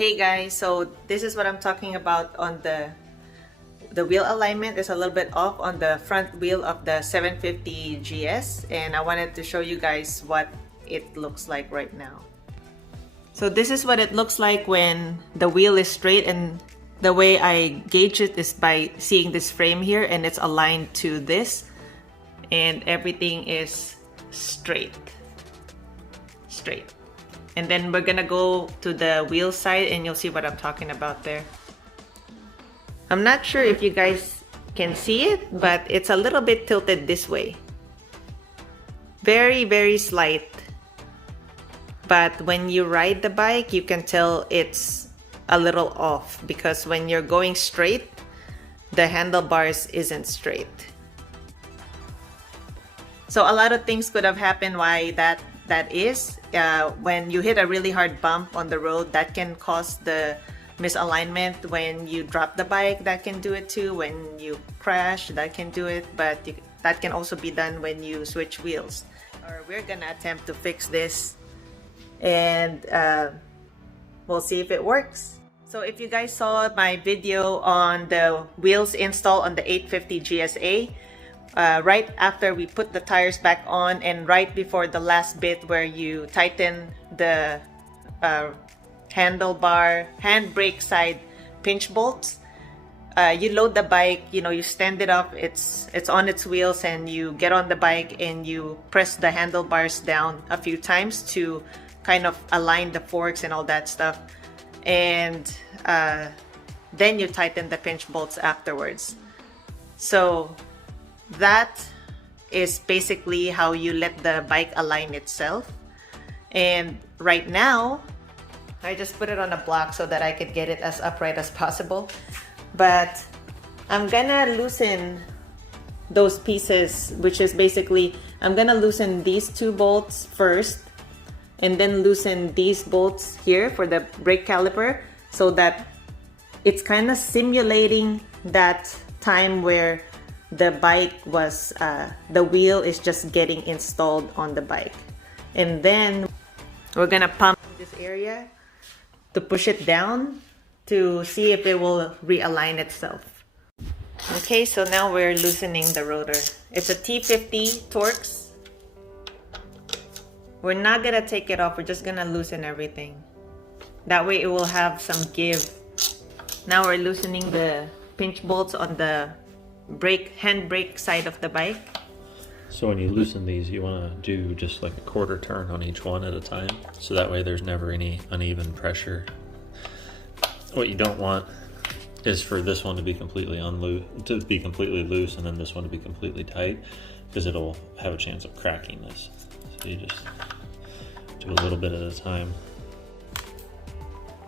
Hey guys, so this is what I'm talking about on the wheel alignment is a little bit off on the front wheel of the 750 GS, and I wanted to show you guys what it looks like right now. So this is what it looks like when the wheel is straight, and the way I gauge it is by seeing this frame here, and it's aligned to this, and everything is straight. And then we're gonna go to the wheel side and you'll see what I'm talking about there. I'm not sure if you guys can see it, but it's a little bit tilted this way. Very, very slight. But when you ride the bike, you can tell it's a little off because when you're going straight, the handlebars isn't straight. So a lot of things could have happened why that is. When you hit a really hard bump on the road, that can cause the misalignment. When you drop the bike, that can do it too. When you crash, that can do it. But that can also be done when you switch wheels. Or we're gonna attempt to fix this, and we'll see if it works. So if you guys saw my video on the wheels install on the 850 GSA, right after we put the tires back on and right before the last bit where you tighten the handbrake side pinch bolts, you load the bike, you stand it up, it's on its wheels, and you get on the bike and you press the handlebars down a few times to kind of align the forks and all that stuff, and then you tighten the pinch bolts afterwards. So that is basically how you let the bike align itself. And right now, I just put it on a block so that I could get it as upright as possible. But I'm gonna loosen those pieces, which is basically, I'm gonna loosen these two bolts first, and then loosen these bolts here for the brake caliper, so that it's kind of simulating that time where the bike was, the wheel is just getting installed on the bike. And then we're gonna pump this area to push it down to see if it will realign itself. Okay, so now we're loosening the rotor. It's a T50 Torx. We're not gonna take it off, we're just gonna loosen everything. That way it will have some give. Now we're loosening the pinch bolts on the handbrake side of the bike. So when you loosen these, you want to do just like a quarter turn on each one at a time, so that way there's never any uneven pressure. What you don't want is for this one to be completely loose and then this one to be completely tight, because it'll have a chance of cracking this. So you just do a little bit at a time.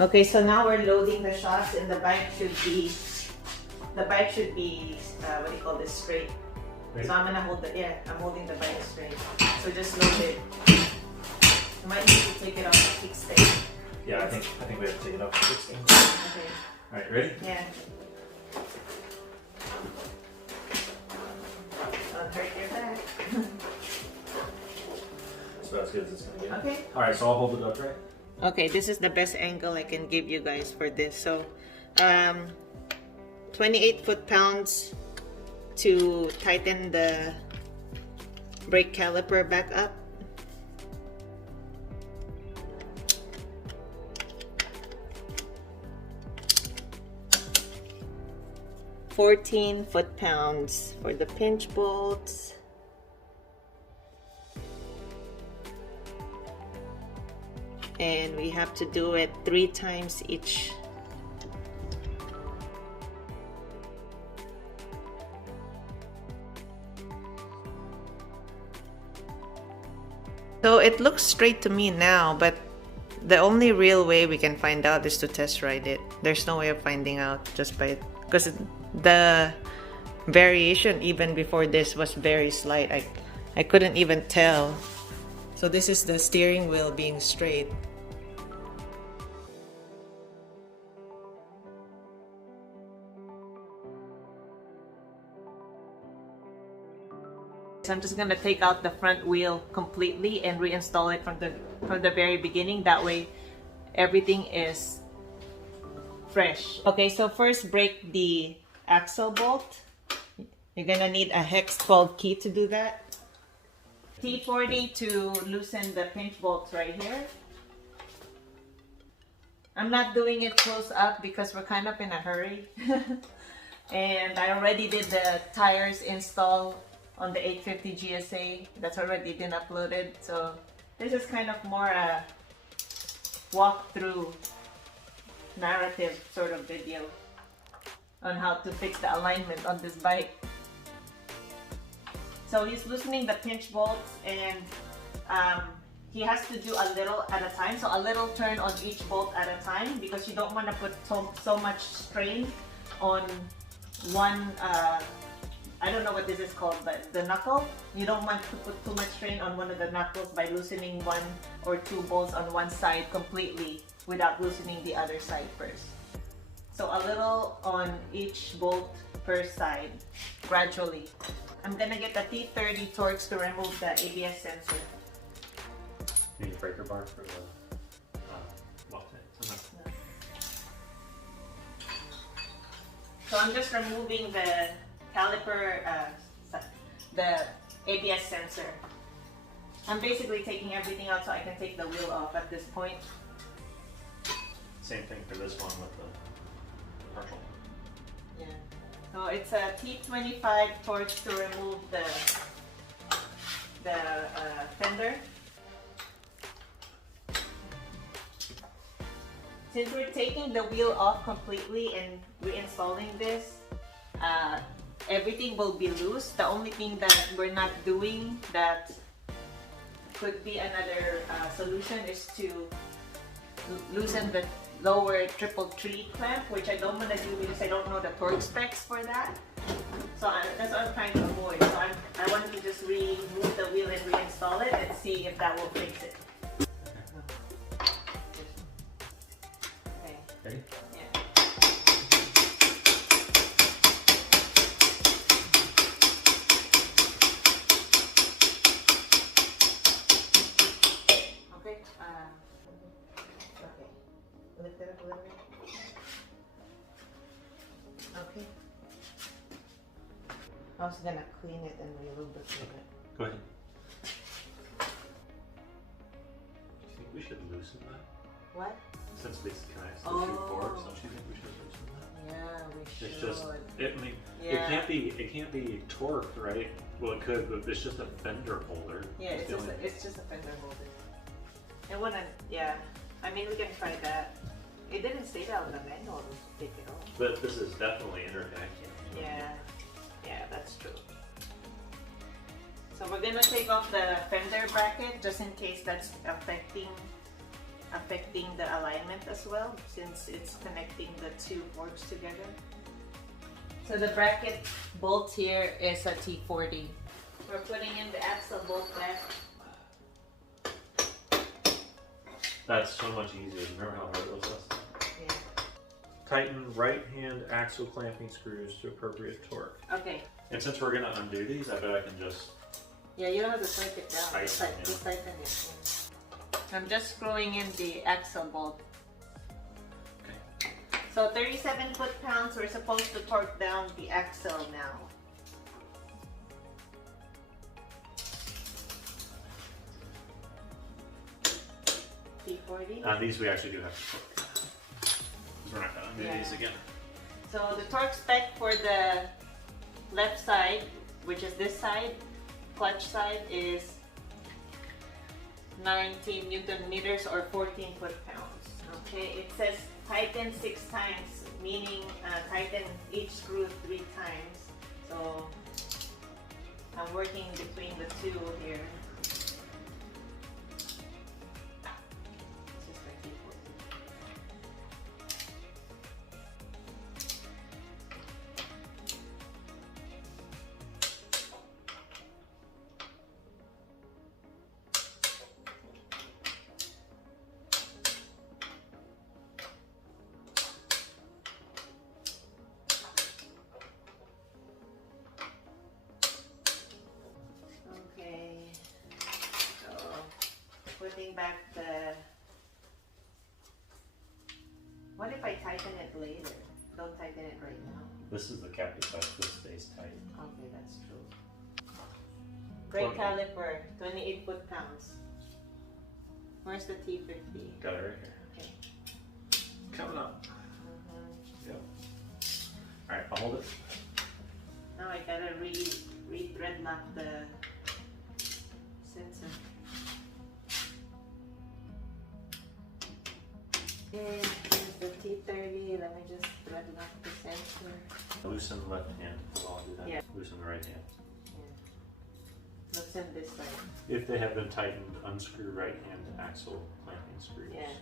Okay, so now we're loading the shocks, and the bike should be what do you call this, straight. So I'm gonna hold I'm holding the bike straight. So just load it. You might need to take it off the kickstand. Yeah, I think we have to take it off the kickstand. Okay. Alright, ready? Yeah. Don't hurt your back. So that's good as it's gonna get. Okay. Alright, so I'll hold it upright. Okay, this is the best angle I can give you guys for this. So 28 foot-pounds to tighten the brake caliper back up. $14 foot-pounds for the pinch bolts. And we have to do it 3 times each. So it looks straight to me now, but the only real way we can find out is to test ride it. There's no way of finding out just by it, because the variation even before this was very slight. I couldn't even tell. So this is the steering wheel being straight. So I'm just gonna take out the front wheel completely and reinstall it from the very beginning. That way everything is fresh. Okay, so first break the axle bolt. You're gonna need a hex 12 key to do that. T40 to loosen the pinch bolts right here. I'm not doing it close up because we're kind of in a hurry. And I already did the tires install on the 850 GSA. That's already been uploaded. So this is kind of more a walkthrough narrative sort of video on how to fix the alignment on this bike. So he's loosening the pinch bolts, and he has to do a little at a time. So a little turn on each bolt at a time, because you don't want to put so much strain on one, I don't know what this is called, but the knuckle. You don't want to put too much strain on one of the knuckles by loosening one or two bolts on one side completely without loosening the other side first. So a little on each bolt per side, gradually. I'm gonna get the T30 Torx to remove the ABS sensor. You need a breaker bar for the lock tanks. No. So I'm just removing the caliper, the ABS sensor. I'm basically taking everything out so I can take the wheel off at this point. Same thing for this one with the partial. Yeah. So it's a T25 Torx to remove the fender. Since we're taking the wheel off completely and reinstalling this, everything will be loose. The only thing that we're not doing that could be another solution is to loosen the lower triple tree clamp, which I don't want to do because I don't know the torque specs for that. So that's what I'm trying to avoid. So I want to just remove the wheel and reinstall it and see if that will fix it. Okay. Ready? Yeah. Okay. Okay. Lift it up a little bit. Okay. I was gonna clean it and re-lubricate it. Go ahead. Do you think we should loosen that? What? Since these connects to two forks, don't you think we should loosen that? Yeah, we should. It's just, I mean, Yeah. it can't be torqued, right? Well, it could, but it's just a fender holder. Yeah, it's just a fender holder. It wouldn't. Yeah. I mean, we can try that. It didn't say that on the manual to take it off. But this is definitely interconnected. Yeah. Yeah, that's true. So we're gonna take off the fender bracket just in case that's affecting the alignment as well, since it's connecting the two forks together. So the bracket bolt here is a T40. We're putting in the axle bolt left. That's so much easier. Remember how hard it was last time? Yeah. Tighten right hand axle clamping screws to appropriate torque. Okay. And since we're gonna undo these, I bet I can just... Yeah, you don't have to tighten it down. Just tighten it. I'm just screwing in the axle bolt. Okay. So 37 foot-pounds, we're supposed to torque down the axle now. T40. These we actually do have to torque. Because we're not gonna undo these again. So the torque spec for the left side, which is this side, clutch side, is 19 Newton meters or 14 foot-pounds. Okay, it says tighten 6 times, meaning tighten each screw 3 times. So I'm working between the two here. This is the keyboard. Putting back the... What if I tighten it later? Don't tighten it right now. This is the cap effect. This stays tight. Okay, that's true. Brake caliper, 28 foot-pounds. Where's the T50? Got it right here. Okay. Coming up. Yep. All right, I'll hold it. Now I gotta re-thread lock the sensor. And here's the T30. Let me just thread lock the sensor. Loosen the left hand. So I'll do that. Yeah. Loosen the right hand. Yeah. Loosen this side. If they have been tightened, unscrew right hand axle clamping screws. Yeah.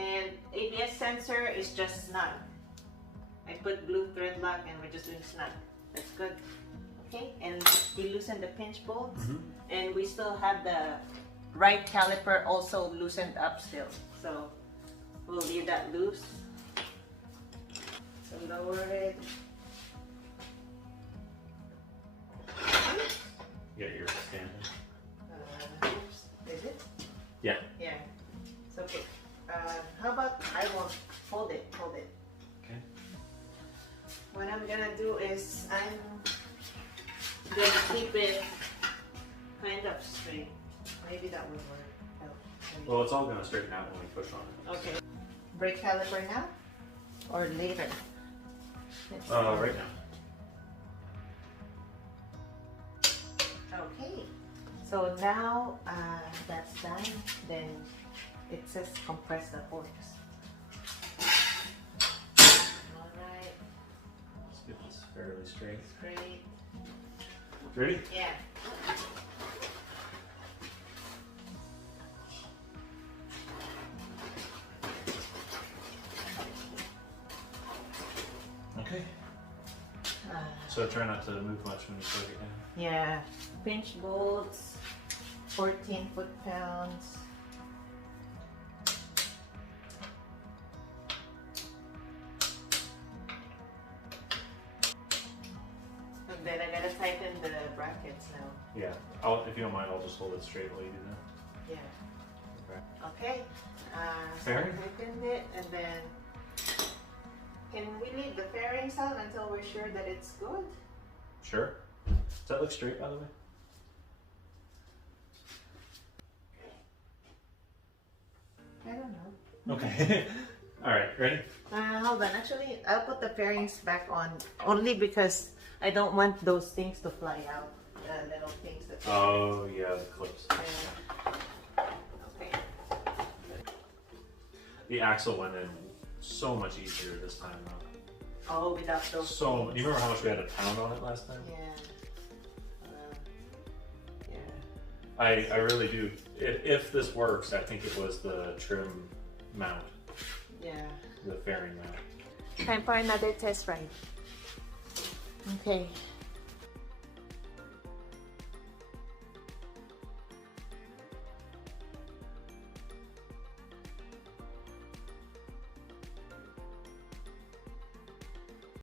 And ABS sensor is just snug. I put blue thread lock and we're just doing snug. That's good. Okay, and we loosen the pinch bolts, and we still have the right caliper also loosened up still. So we'll leave that loose. So lower it. You got your stand. Is it? Yeah. Yeah. It's okay. How about I won't hold it. Hold it. Okay. What I'm gonna do is I'm gonna keep it kind of straight. Maybe that would work. Help. Well, it's all going to straighten out when we push on it. Okay. Brake caliper now or later? Right now. Okay. So now that's done. Then it says compress the forks. All right. Let's get this fairly straight. Straight. Ready? Yeah. Okay. So try not to move much when you plug it down. Yeah. Pinch bolts, 14 foot-pounds. And then I gotta tighten the brackets now. Yeah. If you don't mind, I'll just hold it straight while you do that. Yeah. Okay. So I Fairing? tightened it, and then can we leave the fairings out until we're sure that it's good? Sure. Does that look straight, by the way? I don't know. Okay. All right. Ready? Hold on. Actually, I'll put the fairings back on only because I don't want those things to fly out. The little things that. Oh yeah, the clips. Okay. The axle went in so much easier this time though. Oh, without those. So, do you remember how much we had to pound on it last time? Yeah. I really do. If this works, I think it was the trim mount. Yeah. The fairing mount. Time for another test ride. Okay.